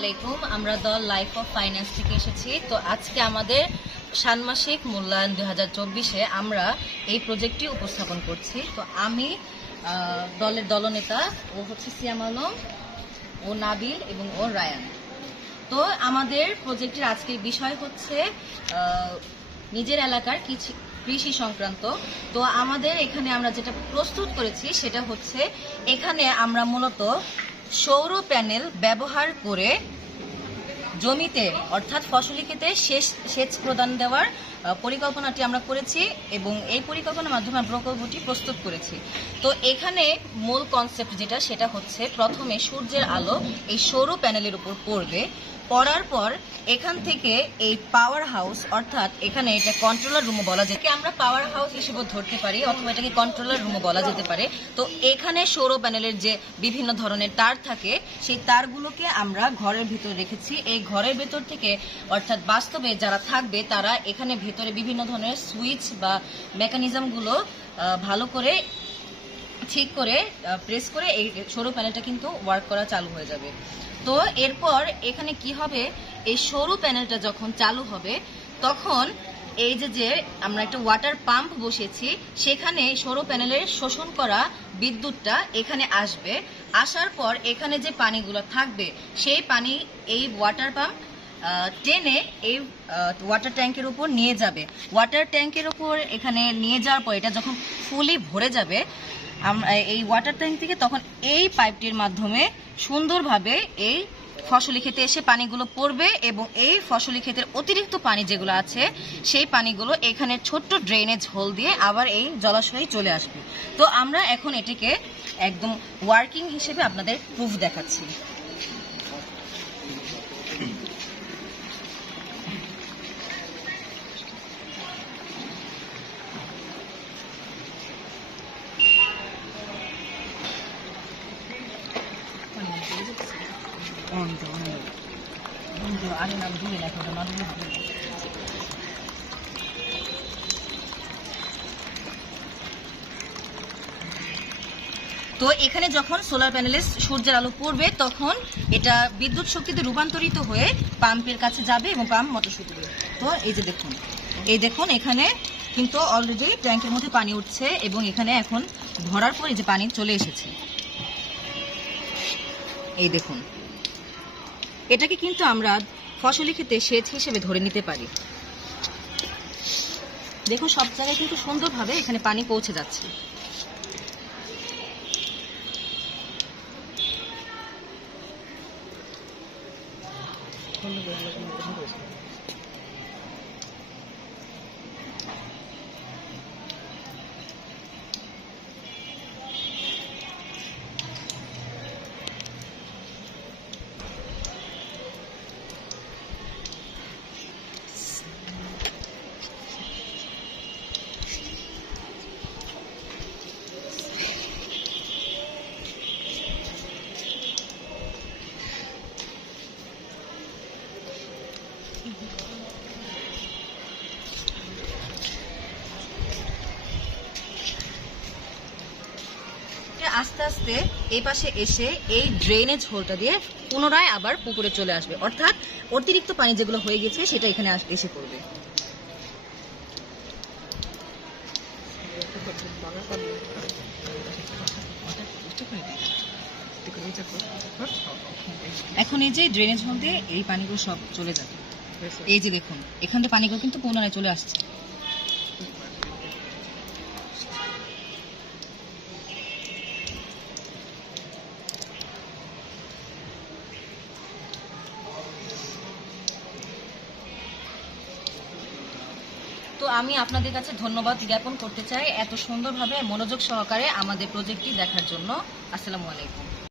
আলাইকুম, আমরা দল লাইফ অফ ফাইন্যান্স থেকে এসেছি। তো আজকে আমাদের ষান্মাসিক মূল্যায়ন দুই হাজার চব্বিশে আমরা এই প্রজেক্টটি উপস্থাপন করছি। তো আমি দলের দলনেতা, ও হচ্ছে সিয়াম আলম, ও নাবিল এবং ও রায়ান। তো আমাদের প্রজেক্টের আজকের বিষয় হচ্ছে নিজের এলাকার কিছু কৃষি সংক্রান্ত। তো আমাদের এখানে আমরা যেটা প্রস্তুত করেছি সেটা হচ্ছে, এখানে আমরা মূলত সৌর প্যানেল ব্যবহার করে জমিতে, অর্থাৎ ফসলি খেতে সেচ সেচ প্রদান দেওয়ার পরিকল্পনাটি আমরা করেছি এবং এই পরিকল্পনার মাধ্যমে প্রকল্পটি প্রস্তুত করেছি। তো এখানে মূল কনসেপ্ট যেটা, সেটা হচ্ছে প্রথমে সূর্যের আলো এই সৌর প্যানেলের উপর পড়বে। পড়ার পর এখান থেকে এই পাওয়ার হাউস অর্থাৎ এখানে এটা কন্ট্রোলার রুমও বলা যায় আমরা পাওয়ার হাউস হিসেবে ধরতে পারি, অথবা এটাকে কন্ট্রোলার রুমও বলা যেতে পারে। তো এখানে সৌর প্যানেলের যে বিভিন্ন ধরনের তার থাকে, সেই তারগুলোকে আমরা ঘরের ভিতর রেখেছি। এই ঘরের ভেতর থেকে, অর্থাৎ বাস্তবে যারা থাকবে, তারা এখানে ভেতরে বিভিন্ন ধরনের সুইচ বা মেকানিজমগুলো ভালো করে ঠিক করে প্রেস করে এই সরু প্যানেলটা কিন্তু ওয়ার্ক করা চালু হয়ে যাবে। তো এরপর এখানে কি হবে? এই সরু প্যানেলটা যখন চালু হবে, তখন এই যে যে আমরা একটা ওয়াটার পাম্প বসেছি, সেখানে সৌর প্যানেলের শোষণ করা বিদ্যুৎটা এখানে আসবে। আসার পর এখানে যে পানিগুলো থাকবে, সেই পানি এই ওয়াটার পাম্প টেনে এই ওয়াটার ট্যাঙ্কের উপর নিয়ে যাবে। ওয়াটার ট্যাঙ্কের উপর এখানে নিয়ে যাওয়ার পর এটা যখন ফুলি ভরে যাবে এই ওয়াটার ট্যাঙ্ক থেকে তখন এই পাইপটির মাধ্যমে সুন্দরভাবে এই ফসলি খেতে এসে পানিগুলো পড়বে এবং এই ফসলি ক্ষেতের অতিরিক্ত পানি যেগুলো আছে, সেই পানিগুলো এখানে ছোট্ট ড্রেনেজ হোল দিয়ে আবার এই জলাশয়ে চলে আসবে। তো আমরা এখন এটিকে একদম ওয়ার্কিং হিসেবে আপনাদের প্রুফ দেখাচ্ছি। তো এখানে যখন সোলার প্যানেলে সূর্যের আলো পড়বে, তখন এটা বিদ্যুৎ শক্তিতে রূপান্তরিত হয়ে পাম্পের কাছে যাবে এবং পাম্প মটরশুটি তো এই যে দেখুন, এই দেখুন এখানে কিন্তু অলরেডি ট্যাঙ্কের মধ্যে পানি উঠছে এবং এখানে এখন ভরার পর যে পানি চলে এসেছে। এই দেখুন এটাকে কিন্তু আমরা ফসলি ক্ষেতে সেচ হিসেবে ধরে নিতে পারি। দেখুন, সব জায়গায় কিন্তু সুন্দরভাবে এখানে পানি পৌঁছে যাচ্ছে। এটা আস্তে আস্তে এই পাশে এসে এই ড্রেনেজ হোলটা দিয়ে পুনরায় আবার পুকুরে চলে আসবে। অর্থাৎ অতিরিক্ত পানি যেগুলো হয়ে গেছে সেটা এখানে এসে পড়বে। এখন এই যে ড্রেনেজ হোল দিয়ে এই পানিগুলো সব চলে যাবে। এই যে দেখুন এখান থেকে পানিগুলো কিন্তু পুনরায় চলে আসছে। তো আমি আপনাদের কাছে ধন্যবাদ জ্ঞাপন করতে চাই এত সুন্দরভাবে মনোযোগ সহকারে আমাদের প্রজেক্টটি দেখার জন্য। আসসালামু আলাইকুম।